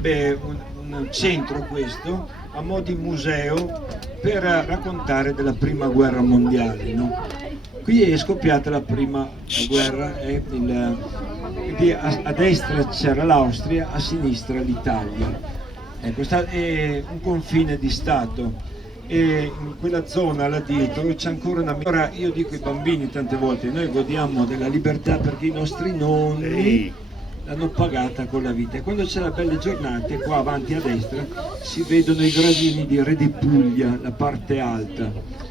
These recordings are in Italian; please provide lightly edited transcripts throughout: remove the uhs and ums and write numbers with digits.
sarebbe un centro questo, a mo' di museo, per raccontare della prima guerra mondiale, no? Qui è scoppiata la prima guerra, quindi a destra c'era l'Austria, a sinistra l'Italia. Ecco, è un confine di Stato. E in quella zona là dietro c'è ancora una... Ora io dico ai bambini tante volte, noi godiamo della libertà perché i nostri nonni l'hanno pagata con la vita, e quando c'è la belle giornate qua avanti a destra si vedono i gradini di Re di Puglia, la parte alta.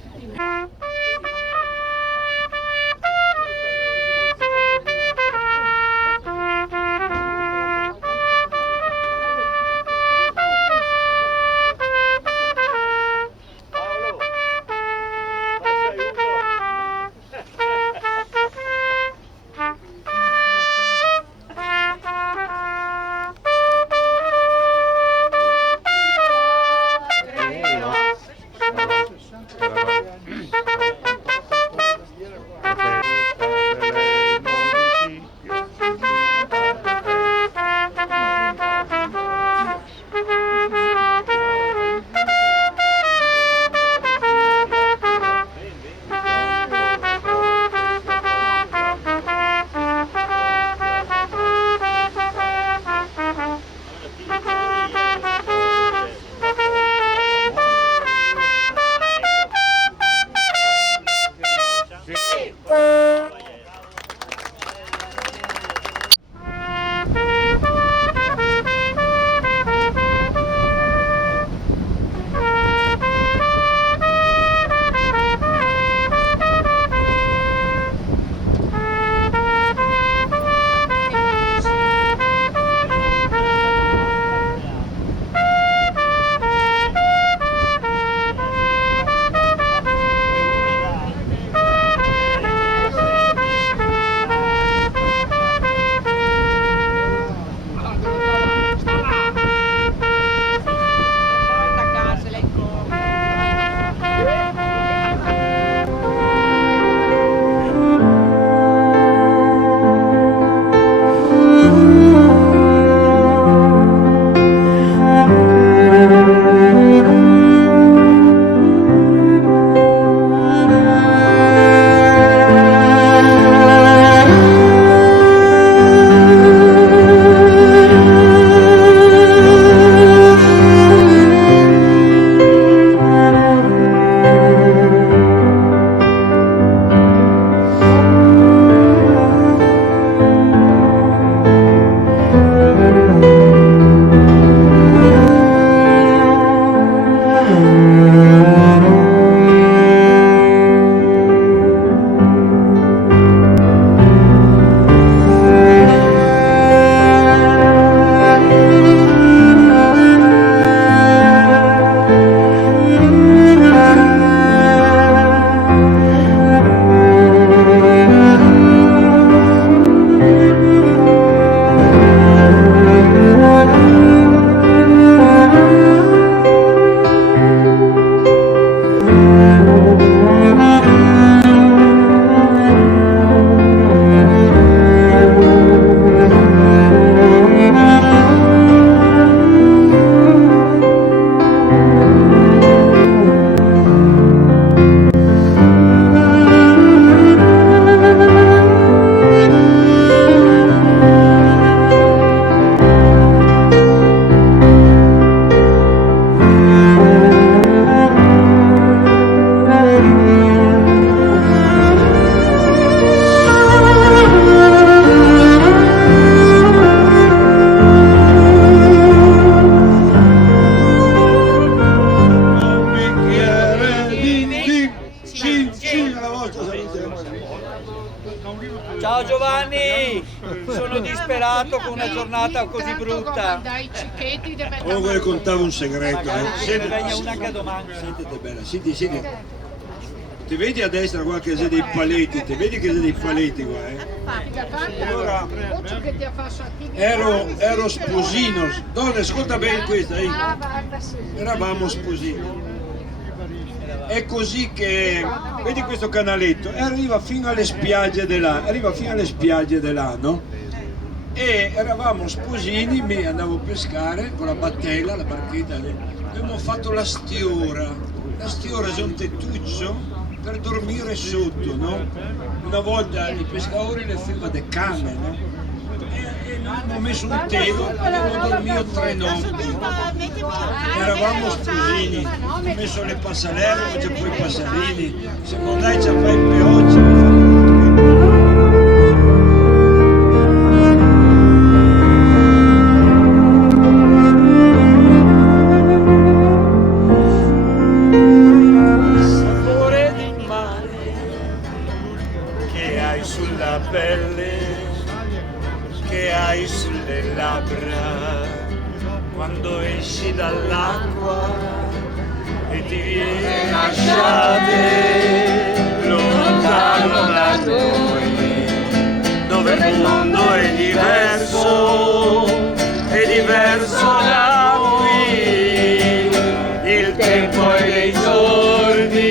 Ciao Giovanni, sono disperato con una giornata così brutta. Comunque le contavo un segreto. Senti, una che domanda. Sentite bella, senti. Ti vedi a destra qua che sei dei paletti, ti vedi che sei dei paletti qua, Allora, ero sposino, donne, ascolta bene questa, eravamo sposini. È così che, vedi questo canaletto, arriva fino alle spiagge dell'A, no? e eravamo sposini, mi andavo a pescare con la battella, la barchetta, abbiamo fatto la stiora c'è un tettuccio per dormire sotto, no? Una volta i pescatori le facevano de came, no? E noi abbiamo messo un telo, abbiamo dormito 3 notti, eravamo sposini, ho messo le passerelle, oggi poi i passerini, siamo andati a fare il pioggia. Sulla pelle che hai sulle labbra quando esci dall'acqua e ti viene lasciate lontano da noi, dove il mondo è diverso da qui, il tempo e dei giorni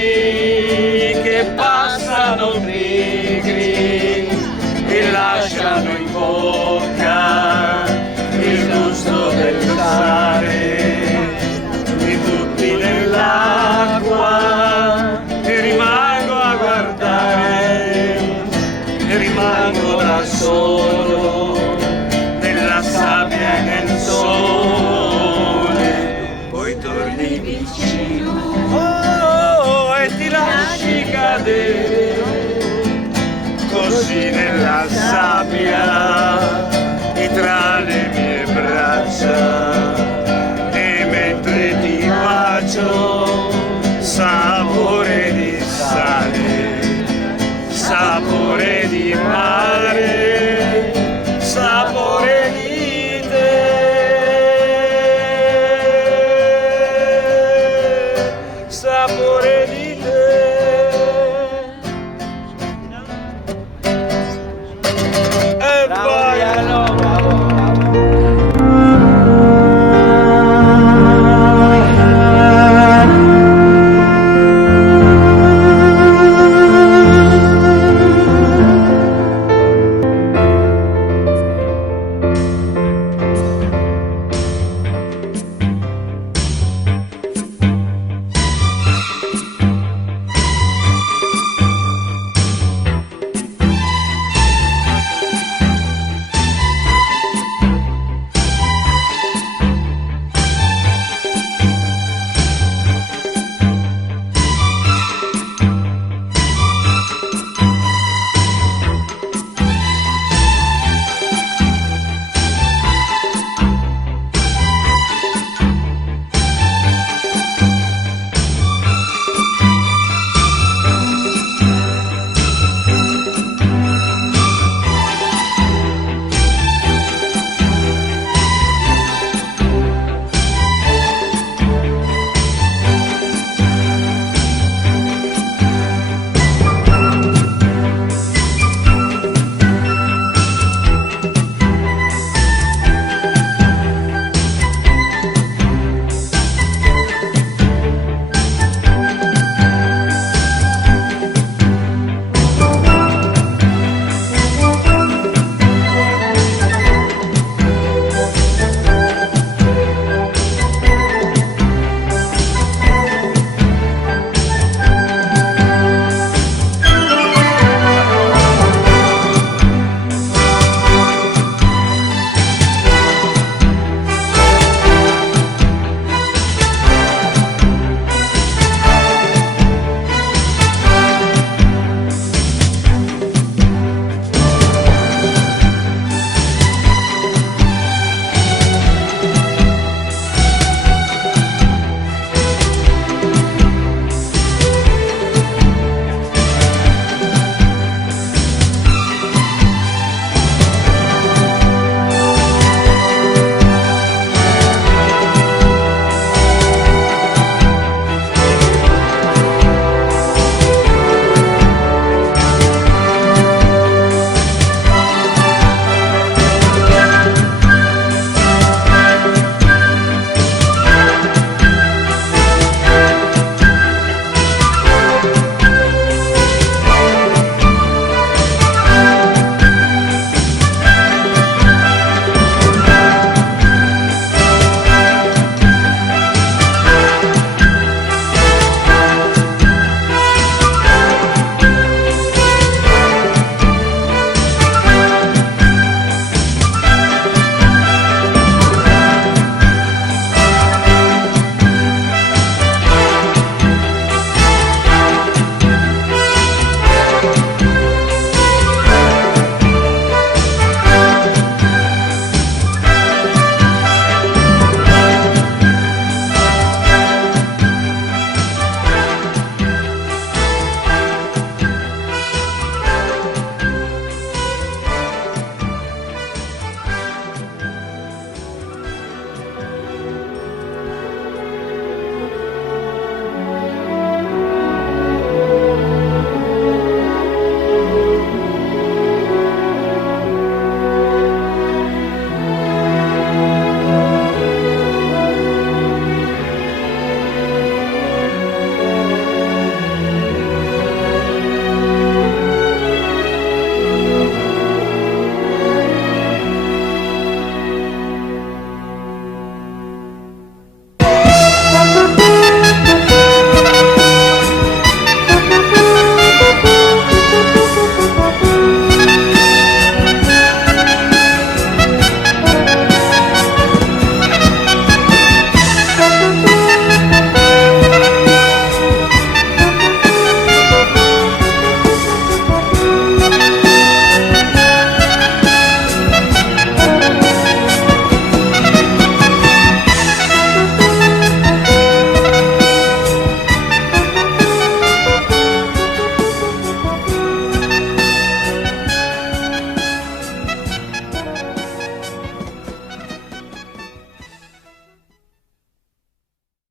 che passano e lasciano in bocca il gusto del sale, ti butti nell'acqua e rimango a guardare, e rimango da solo nella sabbia e nel sole, poi torni vicino e ti lasci cadere così nella sabbia e tra le mie braccia, e mentre ti bacio sapore di sale, sapore di mare, sapore di te, sapore